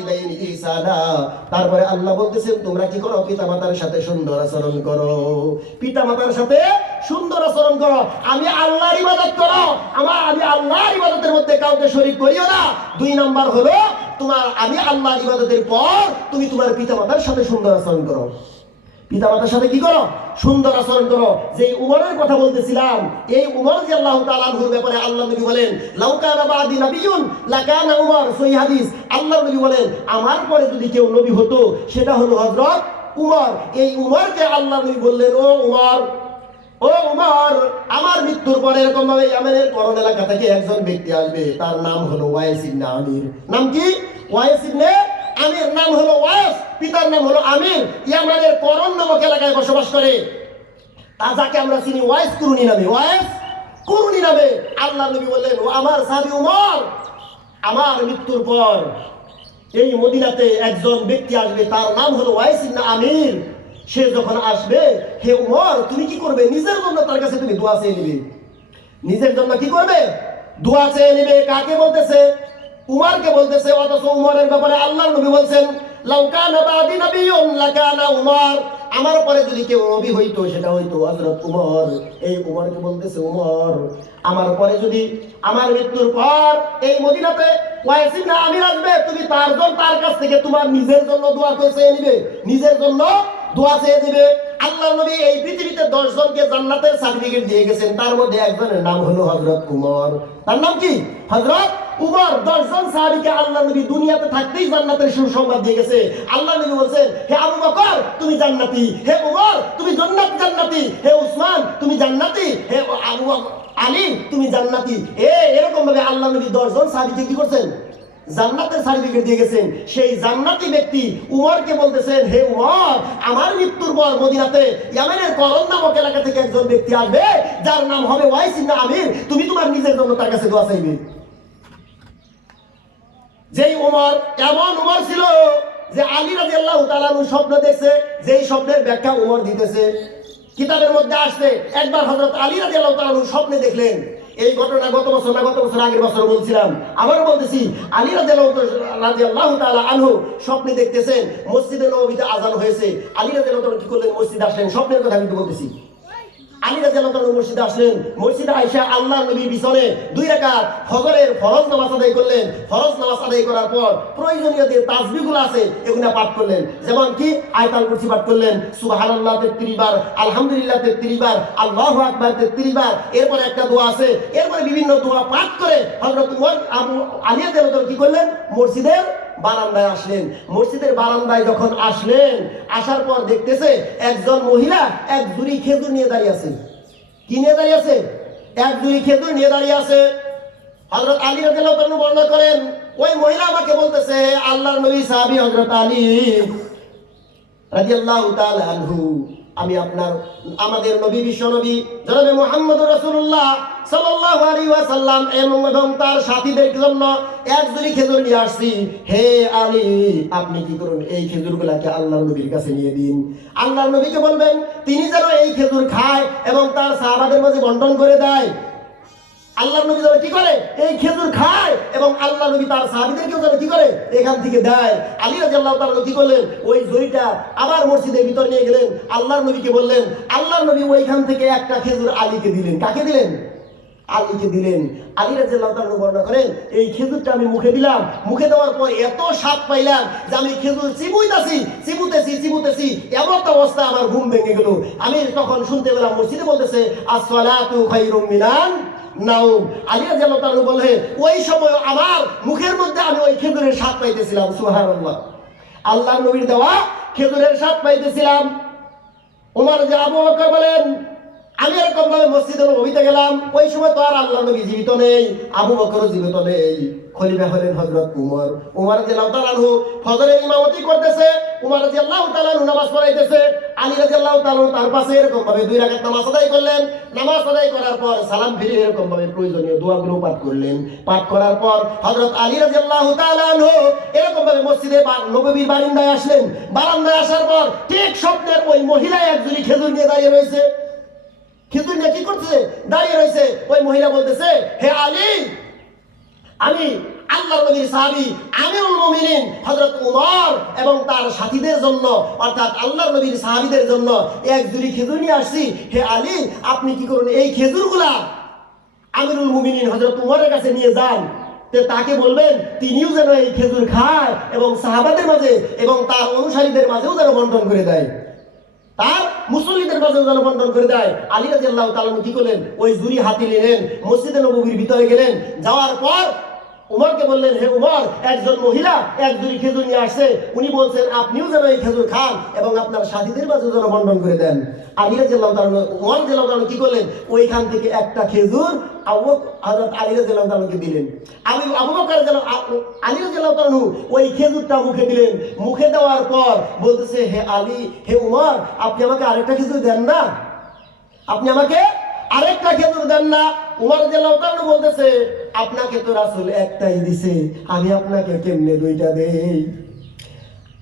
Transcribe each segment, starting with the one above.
ওয়ালিদাইনি ইহসানা। তারপরে আল্লাহ বলতেছেন তোমরা কি করো, পিতামাতার সাথে সুন্দর আচরণ করো, পিতামাতার সাথে সুন্দর আচরণ করো, আমি আল্লাহর ইবাদত করো, আমি আল্লাহর ইবাদতের মধ্যে কাউকে শরীক করিও না। 2 নাম্বার হলো আমি আল্লাহর ইবাদতের পর তুমি তোমার পিতামাতার সাথে সুন্দর আচরণ করো। পিতামাতার সাথে কি করো, সুন্দর আচরণ করো। যে উমরের কথা বলতেছিলাম, এই উমর রাদিয়াল্লাহু তাআলা আনহুর ব্যাপারে আল্লাহ নবী বলেন লাউ কানা বাদি নাবিয়্যুন লাকানা উমর। সহিহ হাদিস। আল্লাহ নবী বলেন আমার পরে যদি কেউ নবী হতো সেটা হলো হযরত উমর। এই উমরকে আল্লাহ নবী বললেন ও উমর, আমার মৃত্যুর পরে এরকম ভাবে ইয়ামেনের করণ এলাকা থেকে একজন ব্যক্তি আসবে, তার নাম হলো ওয়াইস ইবনে আমির। নাম কি? ওয়াইস ইবনে আমির। নাম হলো ওয়াইস, পিতার নাম হলো আমির। ইয়ামানের করণ নামক এলাকায় বসবাস করে, তা যাকে আমরা চিনি ওয়াইস কুরুনি নামে। ওয়াইস কুরুনি নামে। আল্লাহ নবী বললেন ও আমার সাহাবী উমর, আমার মৃত্যুর পর এই মদিনাতে একজন ব্যক্তি আসবে, তার নাম হলো ওয়াইস ইবনে আমির। সে যখন আসবে, হে উমর তুমি কি করবে? নিজের জন্য তার কাছে তুমি দোয়া চেয়ে নিবে। নিজের জন্য কি করবে? দোয়া চেয়ে নিবে। কাকে বলতেছে? উমরকে বলতেছে। অথচ উমরের ব্যাপারে আল্লাহর নবী বলছেন লাউ কানা বাদি নাবিয়্যুন লাকানা উমর। আমার পরে যদি কেউ নবী হইতো সেটা হইতো হযরত উমর। এই উমরকে বলতেছে উমর, আমার পরে যদি আমার মৃত্যুর পর এই মদিনাতে ওয়াইস ইবনে আমির আসবে, তুমি তার কাছ থেকে তোমার নিজের জন্য দোয়া করে চেয়ে নিবে, নিজের জন্য দোয়া চেয়ে দিবে। আল্লাহ নবী এই পৃথিবীতে 10 জনকে জান্নাতের সার্টিফিকেট দিয়ে গেছেন, তার মধ্যে একজনের নাম হলো হযরত উমর। তার নাম কি? হযরত উমর। 10 জন সাহাবীকে আল্লাহ নবী দুনিয়াতে থাকতেই জান্নাতের সুসংবাদ দিয়ে গেছে। আল্লাহ নবী বলেন হে আবু বকর তুমি জান্নাতি, হে উমর তুমি জান্নাতি, হে উসমান তুমি জান্নাতি, হে আবু আলী তুমি জান্নাতি। এরকম ভাবে আল্লাহ নবী 10 জন সাহাবীকে কি করছেন? জান্নাতের সার্টিফিকেট দিয়ে গেছেন। সেই জান্নাতি ব্যক্তি উমরকে বলতেছেন হে উমর, আমার মৃত্যুর পর মদিনাতে ইয়ামেনের করণ নামক এলাকা থেকে একজন ব্যক্তি আসবে, যার নাম হবে ওয়াইস ইবনে আমির। তুমি তোমার নিজের জন্য তার কাছে দোয়া চাইবে। যেই উমর, এমন উমর ছিল যে আলী রাদিয়াল্লাহু তাআলা স্বপ্ন দেখছে, যেই স্বপ্নের ব্যাখ্যা উমর দিতেছে কিতাবের মধ্যে আসছে। একবার হযরত আলী রাদিয়াল্লাহু তাআলা স্বপ্নে দেখলেন। এই ঘটনা গত বছর আগের বছর বলছিলাম, আবারও বলতেছি। আলী রাদিয়াল্লাহু তাআলা আনহু স্বপ্নে দেখতেছেন মসজিদে নববীতে আযান হয়েছে। আলী রাদিয়াল্লাহু তাআলা কি করলেন? মসজিদে আসলেন। স্বপ্নের কথা আমি বলতেছি। আলী রাদিয়াল্লাহু তাআলা মসজিদে আসলেন। মসজিদে আয়েশা আল্লাহর নবীর পিছনে 2 রাকাত ফজরের ফরজ নামাজ আদায় করলেন। ফরজ নামাজ আদায় করার পর প্রয়োজনীয় যে তাসবিহগুলো আছে এগুলো পাঠ করলেন। যেমন কি আয়াতুল কুরসি পাঠ করলেন, সুবহানাল্লাহ 33 বার, আলহামদুলিল্লাহ 33 বার, আল্লাহু আকবার 33 বার। এরপর একটা দোয়া আছে। এরপরে বিভিন্ন দোয়া পাঠ করে হযরত উমর আলী রাদিয়াল্লাহু তাআলা কি করলেন? মসজিদের বারান্দায় আসলেন। মসজিদের বারান্দায় যখন আসলেন, আসার পর দেখতেছে একজন মহিলা এক ঝুড়ি খেজুর নিয়ে দাঁড়িয়ে আছে। কি নিয়ে দাঁড়িয়ে আছে? এক ঝুড়ি খেজুর নিয়ে দাঁড়িয়ে আছে। হযরত আলী রাদিয়াল্লাহু তাআলা বর্ণনা করেন ওই মহিলা আমাকে বলতেছে আল্লাহর নবী সাহাবী হযরত আলী রাদিয়াল্লাহু তাআলা আনহু, আমি আমাদের নবী বিশ্ব নবী জনাবে মুহাম্মদুর রাসূলুল্লাহ সাল্লাল্লাহু আলাইহি ওয়াসাল্লাম এবং তার সাথীদের জন্য এক ঝুড়ি খেজুর নিয়ে আসছি। হে আলী, আপনি কি করুন, এই খেজুরগুলোকে আল্লাহর নবীর কাছে নিয়ে দিন। আল্লাহর নবীকে বলবেন তিনি যেন এই খেজুর খায় এবং তার সাহাবাদের মাঝে বন্টন করে দেয়। আল্লাহর নবী যেন কি করে? এই খেজুর খায় এবং আল্লাহ নবী তার সাহাবীদেরকেও যেন কি করে? এখান থেকে দেয়। আলী রাদিয়াল্লাহু তাআলা কি করলেন? ওই ঝুড়িটা আবার মসজিদের ভিতর নিয়ে গেলেন। আল্লাহর নবীকে বললেন। আল্লাহর নবী ওইখান থেকে একটা খেজুর আলীকে দিলেন। কাকে দিলেন? আলীকে দিলেন। আলী রাদিয়াল্লাহু তাআলা বর্ণনা করেন এই খেজুরটা আমি মুখে দিলাম। মুখে দেওয়ার পর এত স্বাদ পাইলাম যে আমি খেজুর চিবুতেছি, এমন একটা অবস্থা আমার ঘুম ভেঙে গেল। আমি তখন শুনতে পেলাম মসজিদে বলতেছে আসসালাতু খায়রুম মিনান নাউম। আলী রাদিয়াল্লাহু তাআলা বলে ওই সময় আমার মুখের মধ্যে আমি ওই খেজুরের স্বাদ পাইতেছিলাম। সুবহানাল্লাহ, আল্লাহর নবীর দেওয়া খেজুরের স্বাদ পাইতেছিলাম। ওমর যে আবু বকর বলেন আমি এরকম ভাবে মসজিদে নববীতে গেলাম। ওই সময় তো আর আল্লাহর নবী জীবিত নেই, আবু বকরও জীবিত নেই। খলিফা হলেন হযরত উমর। উমর রাদিয়াল্লাহু তাআলা আনহু ফজরের ইমামতি করতেছে, উমর রাদিয়াল্লাহু তাআলা আনহু নামাজ পড়াইতেছে। আলী রাদিয়াল্লাহু তাআলা তার পাশে এরকম ভাবে 2 রাকাত নামাজ আদায় করলেন। নামাজ আদায় করার পর সালাম ফিরে এরকম ভাবে প্রয়োজনীয় দোয়াগুলো পাঠ করলেন। পাঠ করার পর হযরত আলী রাদিয়াল্লাহু তাআলা আনহু এরকম ভাবে মসজিদে নববীর বারান্দায় আসলেন। বারান্দায় আসার পর ঠিক স্বপ্নের ওই মহিলা এক ঝুড়ি খেজুর নিয়ে দাঁড়িয়ে রয়েছে। খেজুর নিয়ে কি করতেছে? দাঁড়িয়ে রয়েছে। ওই মহিলা বলতেছে হে আলী, আমি আল্লাহর নবীর সাহাবী আমিরুল মুমিনিন হযরত উমর এবং তার সাথীদের জন্য অর্থাৎ আল্লাহর নবীর সাহাবীদের জন্য এক জুড়ি খেজুর নিয়ে আসছি। হে আলী, আপনি কি করুন, এই খেজুরগুলা আমিরুল মুমিনিন হযরত উমরের কাছে নিয়ে যান, তাকে বলবেন তিনিও যেন এই খেজুর খায় এবং সাহাবাদের মাঝে এবং তার অনুসারীদের মাঝেও যেন বন্টন করে দেয়, তার মুসল্লিদের মাঝেও যেন বন্টন করে দেয়। আলী রাদিয়াল্লাহু তাআলা কি করলেন, ওই জুরি হাতে নিলেন, মসজিদে নববীর ভিতরে গেলেন। যাওয়ার পর উমরকে বললেন, হে উমর, একজন মহিলা এক জুরি খেজুর নিয়ে আসছে, উনি বলছেন আপনিও যেন এই খেজুর খান এবং আপনার সাথীদের মাঝেও যেন বন্টন করে দেন। আলী রাদিয়াল্লাহু তাআলা, উমর রাদিয়াল্লাহু তাআলা কি করলেন, ওইখান থেকে একটা খেজুর হযরত আলী রাদিয়াল্লাহু তাআলাকে দিলেন। আবু বকর আলী রাদিয়াল্লাহু তাআলা ওই খেজুরটা মুখে দিলেন। মুখে দেওয়ার পর বলতেছে, হে আলী, হে উমর, আপনি আমাকে আরেকটা খেজুর দেন না, আপনি আমাকে আরেকটা খেজুর দেন না। উমর রাদিয়াল্লাহু তাআলা বলতেছে, আপনাকে তো রাসূল একটাই দিছে, আমি আপনাকে কেমনে দুইটা দেই?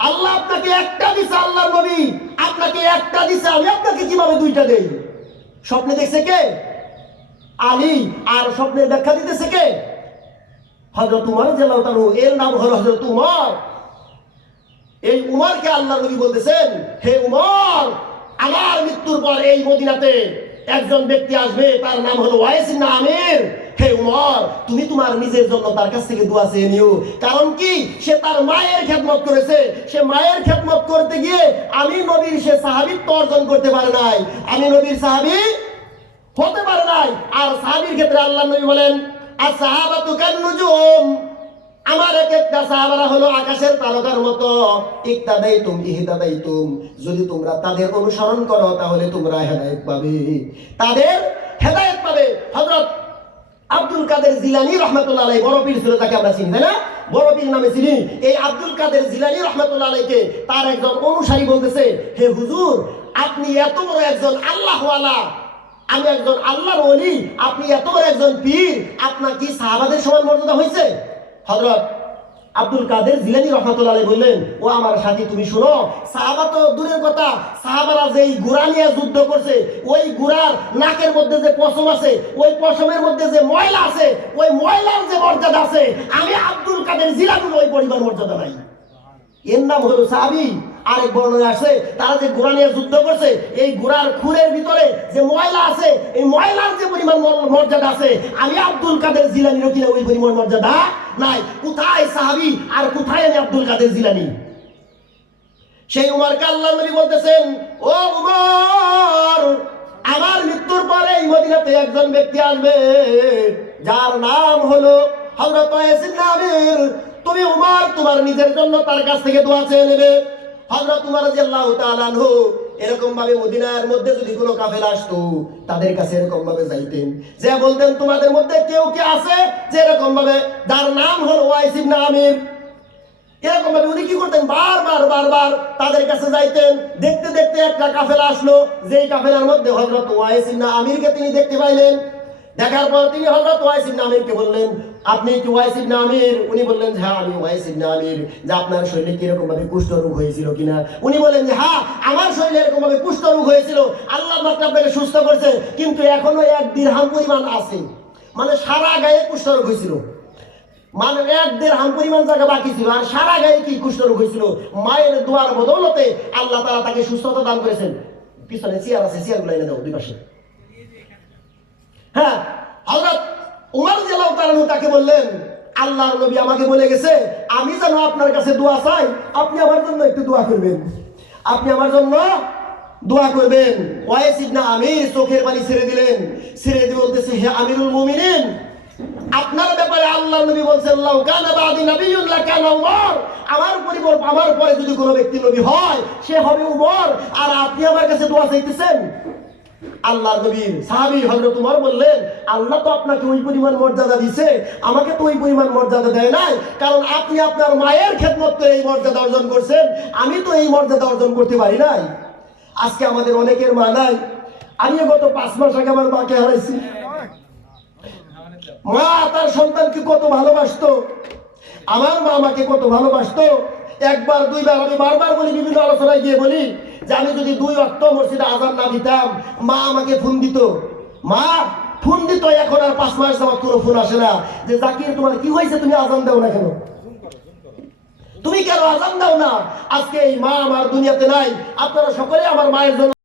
আল্লাহ আপনাকে একটা দিছে, আল্লাহর নবী আপনাকে একটা দিছে, আমি আপনাকে কিভাবে দুইটা দেই? স্বপ্নে দেখছে কে? আলী। আর স্বপ্নের ব্যাখ্যা দিতেছে কে? হযরত উমর রাদিয়াল্লাহু তাআলা, এর নাম হলো হযরত উমর। এই উমরকে আল্লাহর নবী বলতেছেন, হে উমর, আমার মৃত্যুর পর এই মদিনাতে একজন ব্যক্তি আসবে, তার নাম হলো ওয়াইস ইবনে আমির। হে উমর, তুমি তোমার নিজের জন্য তার কাছ থেকে দোয়া চেয়ে নিও। কারণ কি, সে তার মায়ের খেদমত করেছে, সে মায়ের খেদমত করতে গিয়ে আমি নবীর সে সাহাবীত্ব অর্জন করতে পারে নাই, আমি নবীর সাহাবী হতে পারে নাই। আর সাহাবীর ক্ষেত্রে আল্লাহর নবী বলেন, as-sahabatu kan-nujum, আমার এক একটা সাহাবারা হলো আকাশের তারকার মতো, ইক্তাদাইতুম ইহতাদাইতুম, যদি তোমরা তাদের অনুসরণ করো তাহলে তোমরা হেদায়েত পাবে, তাদের হেদায়েত পাবে। হযরত আব্দুল কাদের জিলানী রাহমাতুল্লাহ আলাইহি, বড় পীর ছিল, তাকে আমরা চিনি, তাই না? বড় পীর নামে চিনি। এই আব্দুল কাদের জিলানী রাহমাতুল্লাহ আলাইহিকে তার একজন অনুসারী বলতেছে, হে হুজুর, আপনি এত বড় একজন আল্লাহওয়ালা, আমি একজন আল্লাহর ওলি, আপনি এত বড় একজন পীর, আপনার কি সাহাবাদের সমান মর্যাদা হয়েছে? হযরত আব্দুল কাদের জিলানী রাহমাতুল্লাহ আলাইহি বললেন, ও আমার সাথী, তুমি শুনো, সাহাবা তো দূরের কথা, সাহাবারা যেই ঘোড়া নিয়ে যুদ্ধ করছে, ওই ঘোড়ার নাকের মধ্যে যে পশম আছে, ওই পশমের মধ্যে যে ময়লা আছে, ওই ময়লার যে মর্যাদা আছে, আমি আব্দুল কাদের জিলানীর ওই পরিমাণ মর্যাদা নাই। এর নাম হলো সাহাবী। আরেক বর্ণনা আছে, তারা যে ঘোড়া নিয়ে যুদ্ধ করছে, এই ঘোড়ার খুরের ভিতরে যে ময়লা আছে, এই ময়লার যে পরিমাণ মর্যাদা আছে, আমি আব্দুল কাদের জিলানীর কিনা ওই পরিমাণ মর্যাদা নাই। কোথায় সাহাবী আর কোথায় আমি আব্দুল কাদের জিলানী? সেই উমরকে আল্লাহর নবী বলতেছেন, ও উমর, আমার মৃত্যুর পরে এই মদিনাতে একজন ব্যক্তি আসবে, যার নাম হলো হযরত ওয়াইস ইবনে আমির। তুমি উমর তোমার নিজের জন্য তার কাছ থেকে দোয়া চেয়ে নেবে। হযরত উমর রাদিয়াল্লাহু তাআলা আনহু এরকম ভাবে মদিনার মধ্যে যদি কোনো কাফেলা আসতো, তাদের কাছে এরকম ভাবে যাইতেন, যে বলতেন, তোমাদের মধ্যে কেউ কে আছে যে এরকম ভাবে, যার নাম হলো ওয়াইস ইবনে আমির? এরকম ভাবে উনি কি করতেন, বারবার তাদের কাছে যাইতেন। দেখতে দেখতে একটা কাফেলা আসলো, যেই কাফেলার মধ্যে হযরত ওয়াইস ইবনে আমিরকে তিনি দেখতে পাইলেন। দেখার পর তিনি হযরত ওয়াইস ইবনে আমিরকে বললেন, আপনি কি ওয়াইস ইবনে আমির? উনি বললেন, হ্যাঁ আমি ওয়াইস ইবনে আমির। যে আপনার শরীরে কি এরকম ভাবে কুষ্ঠ রোগ হয়েছিল কিনা? উনি বলেন যে হ্যাঁ, আমার শরীরে এরকম ভাবে কুষ্ঠ রোগ হয়েছিল, আল্লাহ মাত্র আপনাকে সুস্থ করছে, কিন্তু এখনো 1 দিরহাম পরিমাণ আছে, মানে সারা গায়ে কুষ্ঠ রোগ হয়েছিল, মানে 1 দিরহাম পরিমাণ জায়গা বাকি ছিল, আর সারা গায়ে কি কুষ্ঠ রোগ হয়েছিল। মায়ের দোয়ার বদৌলতে আল্লাহ তাআলা তাকে সুস্থতা দান করেছেন। পিছনে চেয়ার আছে, চেয়ারগুলো এনে দাও দুই পাশে। হ্যাঁ, হযরত উমর রাদিয়াল্লাহু তাআলা তাকে বললেন, আল্লাহর নবী আমাকে বলে গেছে আমি যেন আপনার কাছে দোয়া চাই, আপনি আমার জন্য একটু দোয়া করবেন, আপনি আমার জন্য দোয়া করবেন। ওয়াইস ইবনে আমির চোখের পানি ছেড়ে দিলেন, ছেড়ে দিয়ে বলতেছে, হে আমিরুল মুমিনিন, আপনার ব্যাপারে আল্লাহর নবী বলেছেন, লাউ কানা বাদি নাবিয়্যুন লাকানা উমর, আমার পরে যদি কোনো ব্যক্তি নবী হয়, সে হবে উমর, আর আপনি আমার কাছে দোয়া চাইতেছেন। আল্লাহর নবীর সাহাবী হযরত উমর বললেন, আল্লাহ তো আপনাকে ওই পরিমাণ মর্যাদা দিয়েছে, আমাকে তো ওই পরিমাণ মর্যাদা দেয় নাই, কারণ আপনি আপনার মায়ের খেদমত করে এই মর্যাদা অর্জন করছেন, আমি তো এই মর্যাদা অর্জন করতে পারি নাই। আজকে আমাদের অনেকের মা নাই। আমি গত 5 মাস আগে আমার মাকে হারাইছি। মা তার সন্তানকে কত ভালোবাসতো, আমার মা আমাকে কত ভালোবাসতো। একবার দুইবার, আমি বারবার বলি, বিভিন্ন আলোচনায় গিয়ে বলি যে আমি যদি 2 ওয়াক্ত মসজিদে আযান না দিতাম, মা আমাকে ফোন দিত, মা ফোন দিত, এখন আর 5 মাস যাবত কোনো ফোন আসে না যে জাকির তোমার কি হয়েছে, তুমি আজান দাও না কেন, তুমি কেন আজান দাও না। আজকে এই মা আমার দুনিয়াতে নাই, আপনারা সকলে আমার মায়ের জন্য